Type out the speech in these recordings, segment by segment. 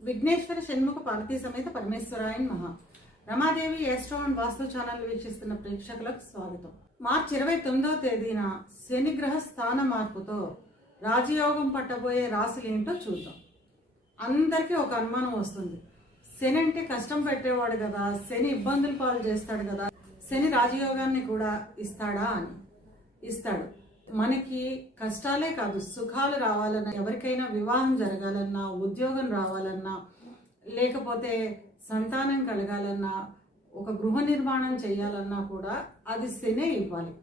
విఘ్నేశ్వర షణ్ముఖ పార్వతీ సమేత పరమేశ్వరాయన్ మహా. Ramadevi astro and Vastu channel వీక్షిస్తున్న ప్రేక్షకులకు స్వాగతం. మార్చి ఇరవై తొమ్మిదవ తేదీన శనిగ్రహ స్థాన మార్పుతో రాజయోగం పట్టబోయే రాశులు ఏంటో చూద్దాం. అందరికీ ఒక అనుమానం వస్తుంది. శని అంటే కష్టం పెట్టేవాడు కదా శని ఇబ్బందులు పాలు చేస్తాడు కదా. శని రాజయోగాన్ని కూడా ఇస్తాడా అని. ఇస్తాడు. మనకి కష్టాలే కాదు సుఖాలు రావాలన్నా ఎవరికైనా వివాహం జరగాలన్నా ఉద్యోగం రావాలన్నా లేకపోతే సంతానం కలగాలన్నా ఒక గృహ నిర్మాణం చేయాలన్నా కూడా అది శనే ఇవ్వాలి.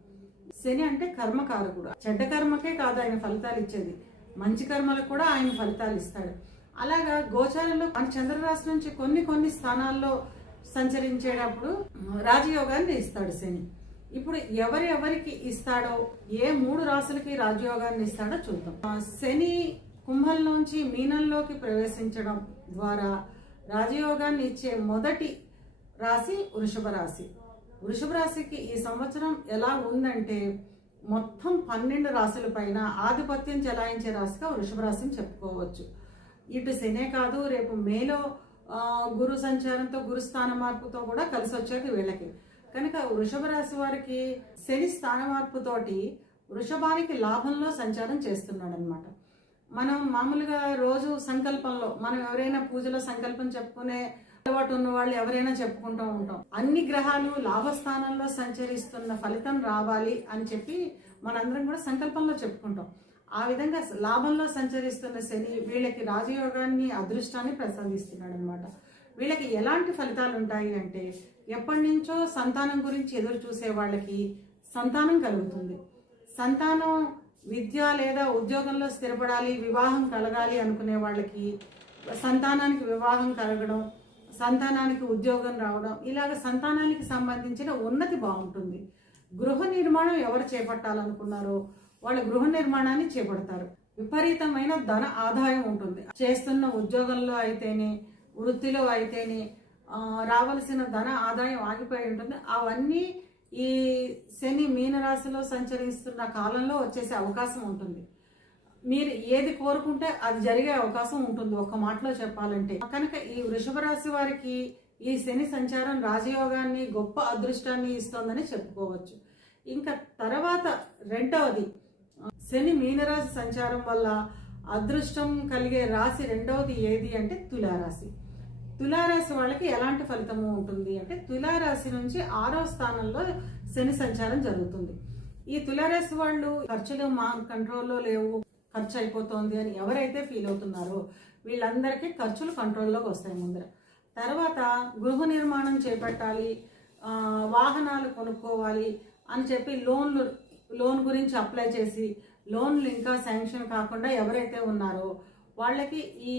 శని అంటే కర్మకారకుడు. చెడ్డ కర్మకే కాదు ఆయన ఫలితాలు ఇచ్చేది. మంచి కర్మలకు కూడా ఆయన ఫలితాలు ఇస్తాడు. అలాగా గోచారంలో మన చంద్రరాశి నుంచి కొన్ని కొన్ని స్థానాల్లో సంచరించేటప్పుడు రాజయోగాన్ని ఇస్తాడు శని. ఇప్పుడు ఎవరు ఎవరికి ఇస్తాడో ఏ మూడు రాశులకి రాజయోగాన్ని ఇస్తాడో చూద్దాం. శని కుంభంలోంచి మీనంలోకి ప్రవేశించడం ద్వారా రాజయోగాన్ని ఇచ్చే మొదటి రాశి వృషభ రాశి. వృషభ రాశికి ఈ సంవత్సరం ఎలా ఉందంటే మొత్తం పన్నెండు రాశుల పైన ఆధిపత్యం చెలాయించే రాశిగా వృషభ రాశిని చెప్పుకోవచ్చు. ఇటు శనే కాదు రేపు మేలో గురు సంచారంతో గురుస్థాన మార్పుతో కూడా కలిసి వచ్చేది వీళ్ళకి. కనుక వృషభ రాశి వారికి శని స్థాన మార్పుతోటి వృషభానికి లాభంలో సంచారం చేస్తున్నాడు అనమాట మనం మామూలుగా రోజు సంకల్పంలో మనం ఎవరైనా పూజలో సంకల్పం చెప్పుకునే అలవాటు ఉన్న వాళ్ళు ఎవరైనా చెప్పుకుంటూ ఉంటాం. అన్ని గ్రహాలు లాభస్థానంలో సంచరిస్తున్న ఫలితం రావాలి అని చెప్పి మనందరం కూడా సంకల్పంలో చెప్పుకుంటాం. ఆ విధంగా లాభంలో సంచరిస్తున్న శని వీళ్ళకి రాజయోగాన్ని అదృష్టాన్ని ప్రసాదిస్తున్నాడు అనమాట వీళ్ళకి ఎలాంటి ఫలితాలు ఉంటాయి అంటే ఎప్పటి నుంచో సంతానం గురించి ఎదురు చూసే వాళ్ళకి సంతానం కలుగుతుంది. సంతానం విద్య లేదా ఉద్యోగంలో స్థిరపడాలి వివాహం కలగాలి అనుకునే వాళ్ళకి సంతానానికి వివాహం కలగడం సంతానానికి ఉద్యోగం రావడం ఇలాగ సంతానానికి సంబంధించిన ఉన్నతి బాగుంటుంది. గృహ నిర్మాణం ఎవరు చేపట్టాలనుకున్నారో వాళ్ళ గృహ నిర్మాణాన్ని చేపడతారు. విపరీతమైన ధన ఆదాయం ఉంటుంది. చేస్తున్న ఉద్యోగంలో అయితేనే వృత్తిలో అయితేనే రావలసిన ధన ఆదాయం ఆగిపోయి ఉంటుంది. అవన్నీ ఈ శని మీనరాశిలో సంచరిస్తున్న కాలంలో వచ్చేసే అవకాశం ఉంటుంది. మీరు ఏది కోరుకుంటే అది జరిగే అవకాశం ఉంటుంది. ఒక మాటలో చెప్పాలంటే. కనుక ఈ వృషభ రాశి వారికి ఈ శని సంచారం రాజయోగాన్ని గొప్ప అదృష్టాన్ని ఇస్తోందని చెప్పుకోవచ్చు. ఇంకా తర్వాత రెండవది శని మీనరాశి సంచారం వల్ల అదృష్టం కలిగే రాశి రెండవది ఏది అంటే తులారాశి. తులారాశి వాళ్ళకి ఎలాంటి ఫలితము ఉంటుంది అంటే తులారాశి నుంచి ఆరో స్థానంలో శని సంచారం జరుగుతుంది. ఈ తులారాశి వాళ్ళు ఖర్చులు మా కంట్రోల్లో లేవు ఖర్చు అయిపోతోంది అని ఎవరైతే ఫీల్ అవుతున్నారో వీళ్ళందరికీ ఖర్చులు కంట్రోల్లోకి వస్తాయి ముందర. తర్వాత గృహ నిర్మాణం చేపట్టాలి వాహనాలు కొనుక్కోవాలి అని చెప్పి లోన్లు లోన్ గురించి అప్లై చేసి లోన్లు ఇంకా శాంక్షన్ కాకుండా ఎవరైతే ఉన్నారో వాళ్ళకి ఈ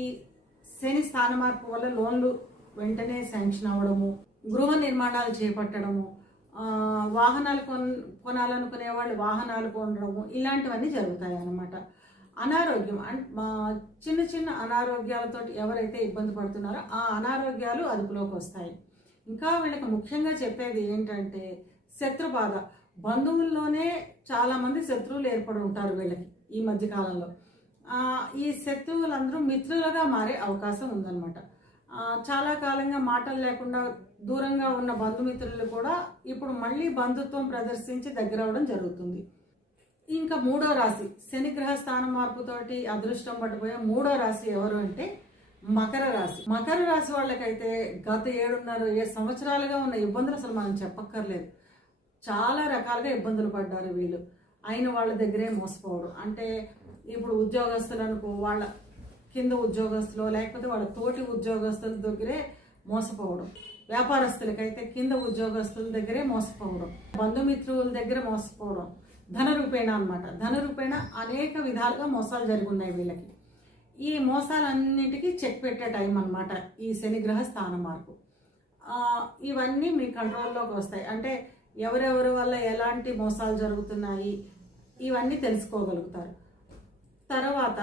శని స్థాన మార్పు వల్ల లోన్లు వెంటనే శాంక్షన్ అవ్వడము గృహ నిర్మాణాలు చేపట్టడము వాహనాలు కొన్ కొనాలనుకునే వాళ్ళు వాహనాలు కొనడము ఇలాంటివన్నీ జరుగుతాయి అన్నమాట. అనారోగ్యం అండ్ చిన్న చిన్న అనారోగ్యాలతో ఎవరైతే ఇబ్బంది పడుతున్నారో ఆ అనారోగ్యాలు అదుపులోకి వస్తాయి. ఇంకా వీళ్ళకి ముఖ్యంగా చెప్పేది ఏంటంటే శత్రు బాధ బంధువుల్లోనే చాలామంది శత్రువులు ఏర్పడి ఉంటారు వీళ్ళకి ఈ మధ్య కాలంలో. ఈ శత్రువులందరూ మిత్రులుగా మారే అవకాశం ఉందన్నమాట. చాలా కాలంగా మాటలు లేకుండా దూరంగా ఉన్న బంధుమిత్రులు కూడా ఇప్పుడు మళ్ళీ బంధుత్వం ప్రదర్శించి దగ్గర అవడం జరుగుతుంది. ఇంకా మూడో రాశి శనిగ్రహ స్థానం మార్పుతోటి అదృష్టం పట్టుపోయే మూడో రాశి ఎవరు అంటే మకర రాశి. మకర రాశి వాళ్ళకైతే గత ఏడున్నర ఏ సంవత్సరాలుగా ఉన్న ఇబ్బందులు అసలు మనం చెప్పక్కర్లేదు. చాలా రకాలుగా ఇబ్బందులు పడ్డారు వీళ్ళు. అయిన వాళ్ళ దగ్గరే మోసపోవడం. అంటే ఇప్పుడు ఉద్యోగస్తులనుకో వాళ్ళ కింద ఉద్యోగస్తులు లేకపోతే వాళ్ళ తోటి ఉద్యోగస్తుల దగ్గరే మోసపోవడం. వ్యాపారస్తులకైతే కింద ఉద్యోగస్తుల దగ్గరే మోసపోవడం. బంధుమిత్రుల దగ్గర మోసపోవడం. ధన రూపేణ అనమాట ధన రూపేణ అనేక విధాలుగా మోసాలు జరిగి ఉన్నాయి వీళ్ళకి. ఈ మోసాలన్నిటికీ చెక్ పెట్టే టైం అన్నమాట ఈ శనిగ్రహ స్థాన మార్పు. ఇవన్నీ మీ కంట్రోల్లోకి వస్తాయి. అంటే ఎవరెవరి వల్ల ఎలాంటి మోసాలు జరుగుతున్నాయి ఇవన్నీ తెలుసుకోగలుగుతారు. తర్వాత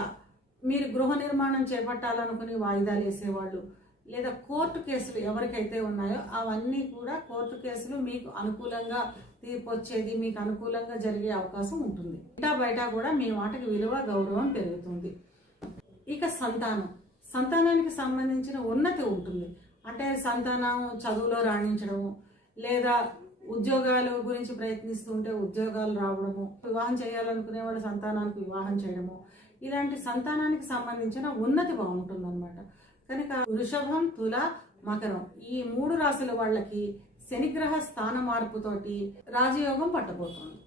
మీరు గృహ నిర్మాణం చేపట్టాలనుకుని వాయిదాలు వేసేవాళ్ళు లేదా కోర్టు కేసులు ఎవరికైతే ఉన్నాయో అవన్నీ కూడా కోర్టు కేసులు మీకు అనుకూలంగా తీర్పు వచ్చేది మీకు అనుకూలంగా జరిగే అవకాశం ఉంటుంది. ఇంటా బయట కూడా మీ మాటకి విలువ గౌరవం పెరుగుతుంది. ఇక సంతానం. సంతానానికి సంబంధించిన ఉన్నతి ఉంటుంది. అంటే సంతానం చదువులో రాణించడము లేదా ఉద్యోగాలు గురించి ప్రయత్నిస్తుంటే ఉద్యోగాలు రావడము వివాహం చేయాలనుకునే వాళ్ళు సంతానానికి వివాహం చేయడము ఇలాంటి సంతానానికి సంబంధించిన ఉన్నతి బాగుంటుందన్నమాట. కనుక వృషభం తుల మకరం ఈ మూడు రాశుల వాళ్ళకి శనిగ్రహ స్థాన మార్పుతోటి రాజయోగం పట్టబోతోంది.